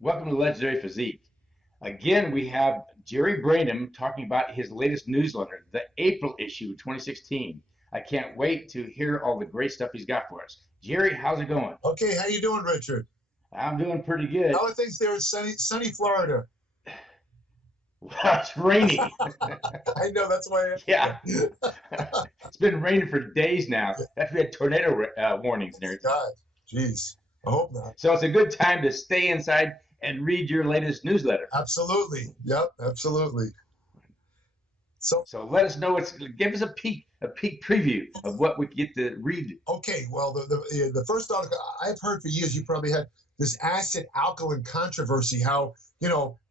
Welcome to Legendary Physique. Again, we have Jerry Brainum talking about his latest newsletter, the April issue 2016. I can't wait to hear all the great stuff he's got for us. Jerry, how's it going? Okay, how you doing, Richard? I'm doing pretty How good. are things there in sunny Florida? Well, it's rainy. I know that's why I asked Yeah, you. it's been raining for days now. That's we had tornado warnings Oh and my everything. God, jeez. I hope not. So it's a good time to stay inside and read your latest newsletter. Absolutely. Yep, absolutely. So, So let us know. Give us a peek preview of what we get to read. okay, well, the first article I've heard for years, you probably had this acid alkaline controversy. How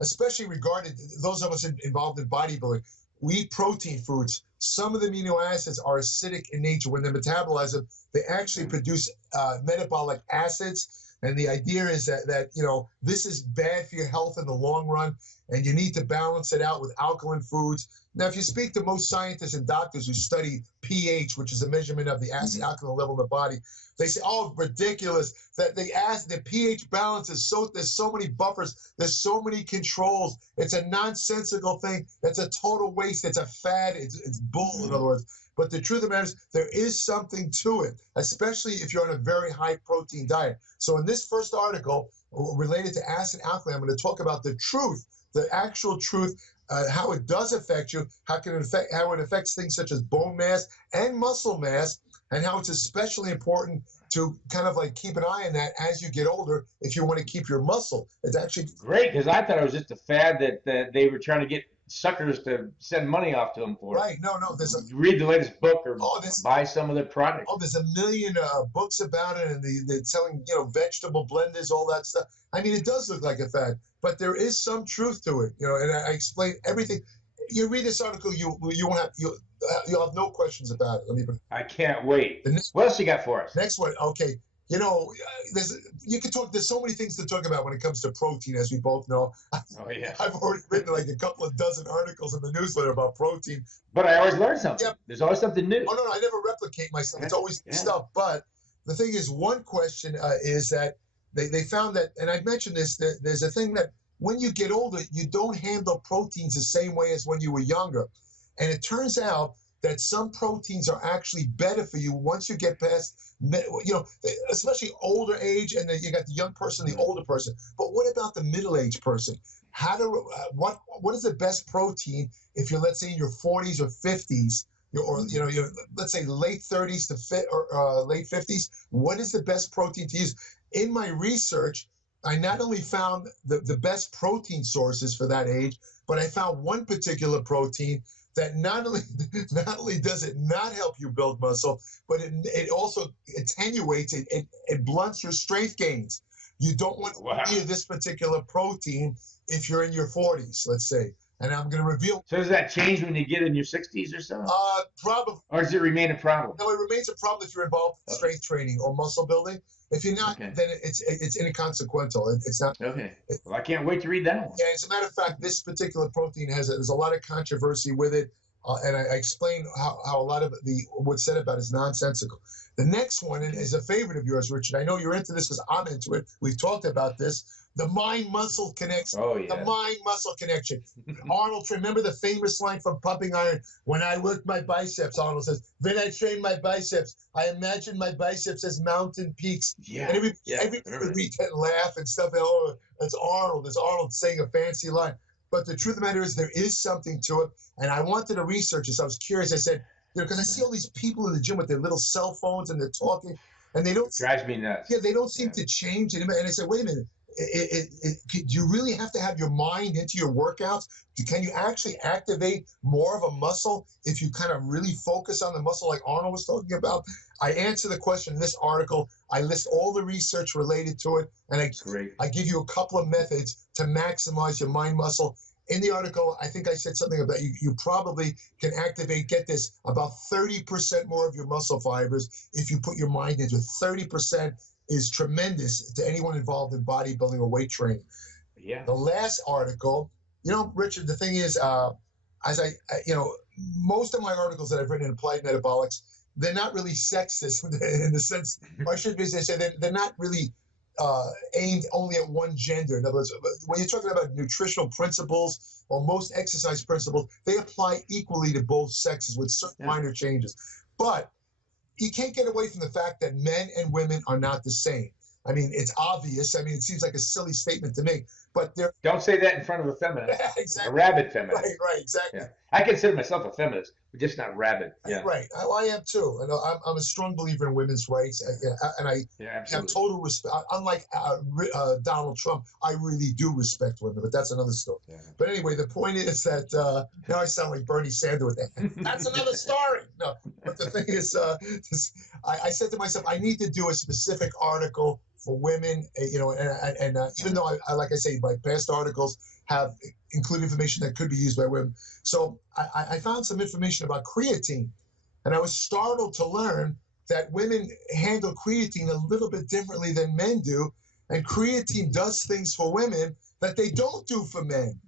especially regarding those of us involved in bodybuilding, we eat protein foods. Some of the amino acids are acidic in nature. When they metabolize them, they actually produce metabolic acids. And the idea is that this is bad for your health in the long run, and you need to balance it out with alkaline foods. Now, if you speak to most scientists and doctors who study pH, which is a measurement of the acid alkaline level in the body, they say, "Oh, ridiculous! That the pH balance is there's so many buffers, there's so many controls. It's a nonsensical thing. It's a total waste. It's a fad. It's bull, in other words." But the truth of the matter is, there is something to it, especially if you're on a very high protein diet. So in this first article related to acid alkaline, I'm going to talk about the truth, the actual truth, how it does affect you, how it affects things such as bone mass and muscle mass, and how it's especially important to kind of like keep an eye on that as you get older if you want to keep your muscle. It's actually Great, because I thought it was just a fad that they were trying to get suckers to send money off to them for. right. No, there's a Read the latest book or oh, this buy some of their product. there's a million books about it, and they're selling, vegetable blenders, all that stuff. I mean, it does look like a fad, but there is some truth to it, and I explain everything. You read this article, you won't have you'll have no questions about it. Let me. I can't wait. The next, What else you got for us? next one, okay. You could talk. There's so many things to talk about when it comes to protein, as we both know. Oh yeah, I've already written like a couple of dozen articles in the newsletter about protein. but I always learn something. Yeah. There's always something new. Oh no, I never replicate myself. It's always Yeah. stuff. But the thing is, one question is that they found that, and I mentioned this, that there's a thing that when you get older, you don't handle proteins the same way as when you were younger. And it turns out that some proteins are actually better for you once you get past, especially older age, and then you got the young person, the older person. But what about the middle-aged person? What is the best protein if you're, let's say, in your 40s or 50s? You're let's say late 30s to late 50s. What is the best protein to use? In my research, I not only found the best protein sources for that age, but I found one particular protein that not only does it not help you build muscle, but it also attenuates it blunts your strength gains. You don't want to eat this particular protein if you're in your 40s, let's say. And I'm going to reveal. So does that change when you get in your 60s or so? Probably. Or does it remain a problem? No, it remains a problem if you're involved in strength training or muscle building. If you're not, then it's inconsequential. It's not. Okay. Well, I can't wait to read that one. Yeah, as a matter of fact, this particular protein there's a lot of controversy with it, and I explain how a lot of what's said about it is nonsensical. The next one is a favorite of yours, Richard. I know you're into this because I'm into it. We've talked about this. The mind-muscle connection. Oh, yeah. The mind-muscle connection. Arnold, remember the famous line from Pumping Iron? When I worked my biceps, Arnold says, when I trained my biceps, I imagined my biceps as mountain peaks. Yeah. And everybody read that and laugh and stuff. Oh, that's Arnold. It's Arnold saying a fancy line. But the truth of the matter is there is something to it. And I wanted to research this. I was curious. I said, because I see all these people in the gym with their little cell phones and they're talking, and they don't. It drives me nuts. Yeah, they don't seem to change it. And I said, wait a minute. Do you really have to have your mind into your workouts? Can you actually activate more of a muscle if you kind of really focus on the muscle like Arnold was talking about? I answer the question in this article. I list all the research related to it, and I give you a couple of methods to maximize your mind muscle. In the article, I think I said something about you probably can activate, get this, about 30% more of your muscle fibers if you put your mind into it. 30% is tremendous to anyone involved in bodybuilding or weight training. Yeah. The last article, Richard, the thing is, most of my articles that I've written in Applied Metabolics, they're not really sexist in the sense, or I should say they're not really aimed only at one gender. In other words, when you're talking about nutritional principles or most exercise principles, they apply equally to both sexes with certain minor changes. But you can't get away from the fact that men and women are not the same. I mean, it's obvious. I mean, it seems like a silly statement to me, but they're Don't say that in front of a feminist, exactly a rabid feminist. right, exactly. Yeah, I consider myself a feminist, but just not rabid. Yeah, right. I am too. And I'm a strong believer in women's rights, and I yeah, have absolutely. total respect. Unlike Donald Trump, I really do respect women, but that's another story. Yeah. But anyway, the point is that now I sound like Bernie Sanders with that. That's another story. No, but the thing is, I said to myself, I need to do a specific article for women. And even though like I say, my past articles have included information that could be used by women, so I found some information about creatine, and I was startled to learn that women handle creatine a little bit differently than men do, and creatine does things for women that they don't do for men.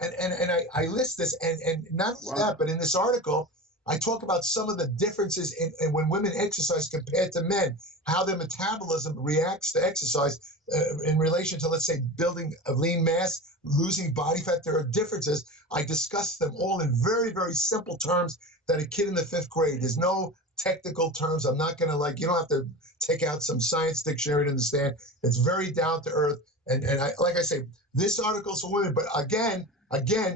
And I list this, and not only that, but in this article, I talk about some of the differences in when women exercise compared to men, how their metabolism reacts to exercise in relation to, let's say, building a lean mass, losing body fat. There are differences. I discuss them all in very, very simple terms that a kid in the 5th grade, there's no technical terms. I'm not going to you don't have to take out some science dictionary to understand. It's very down to earth. And like I say, this article's for women, but again,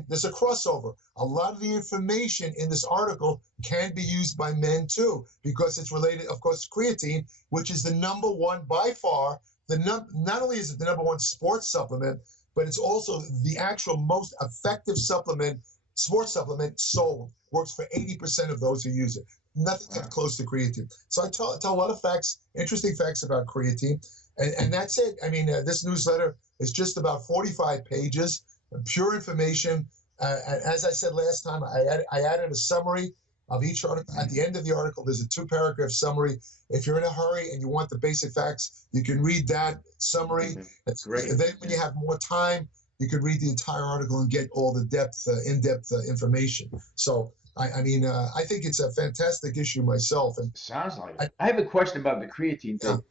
there's a crossover. A lot of the information in this article can be used by men too, because it's related, of course, to creatine, which is the #1 by far. Not only is it the #1 sports supplement, but it's also the actual most effective sports supplement sold. Works for 80% of those who use it. Nothing comes close to creatine. So I tell a lot of facts, interesting facts about creatine, and that's it. I mean, this newsletter is just about 45 pages. Pure information. As I said last time, I added a summary of each article. At the end of the article, there's a 2-paragraph summary. If you're in a hurry and you want the basic facts, you can read that summary. That's great. Then when you have more time, you can read the entire article and get all the in-depth information. So, I mean, I think it's a fantastic issue myself. And sounds like it. I have a question about the creatine thing.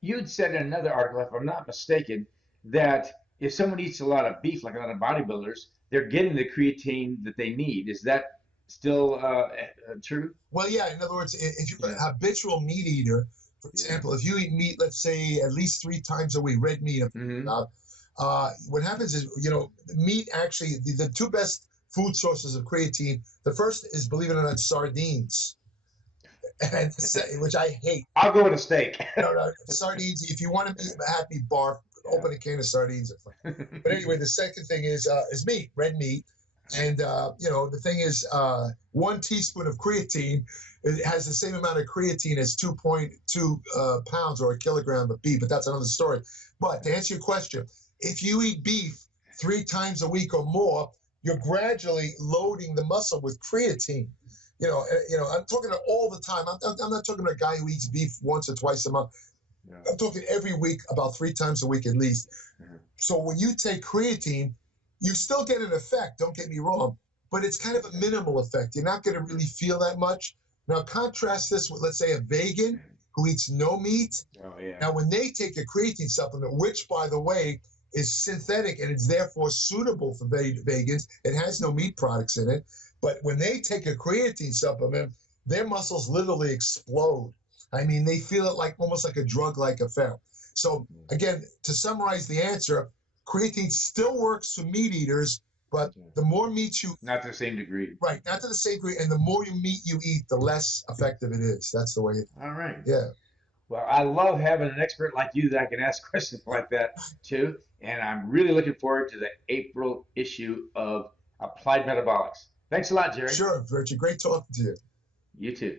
You'd said in another article, if I'm not mistaken, that if someone eats a lot of beef, like a lot of bodybuilders, they're getting the creatine that they need. Is that still true? Well, yeah. In other words, if you're a habitual meat eater, for example, if you eat meat, let's say at least 3 times a week, red meat, what happens is, meat actually, the 2 best food sources of creatine, the first is, believe it or not, sardines. And which I hate. I'll go with a steak. No, sardines. If you want to be a happy bar, open a can of sardines. But anyway, the second thing is meat, red meat. And, the thing is, 1 teaspoon of creatine, it has the same amount of creatine as 2.2 pounds or a kilogram of beef, but that's another story. But to answer your question, if you eat beef 3 times a week or more, you're gradually loading the muscle with creatine. I'm talking all the time. I'm not talking to a guy who eats beef once or twice a month. I'm talking every week, about 3 times a week at least. So when you take creatine, you still get an effect, don't get me wrong, but it's kind of a minimal effect. You're not going to really feel that much. Now, contrast this with, let's say, a vegan who eats no meat. Now, when they take a creatine supplement, which, by the way, is synthetic and it's therefore suitable for vegans, it has no meat products in it, but when they take a creatine supplement, their muscles literally explode. I mean, they feel it like almost like a drug-like effect. So, again, to summarize the answer, creatine still works for meat eaters, but the more meat you... Not to the same degree. Right, not to the same degree, and the more meat you eat, the less effective it is. That's the way it... All right. Yeah. Well, I love having an expert like you that I can ask questions like that to, and I'm really looking forward to the April issue of Applied Metabolics. Thanks a lot, Jerry. Sure, Richard. Great talking to you. You too.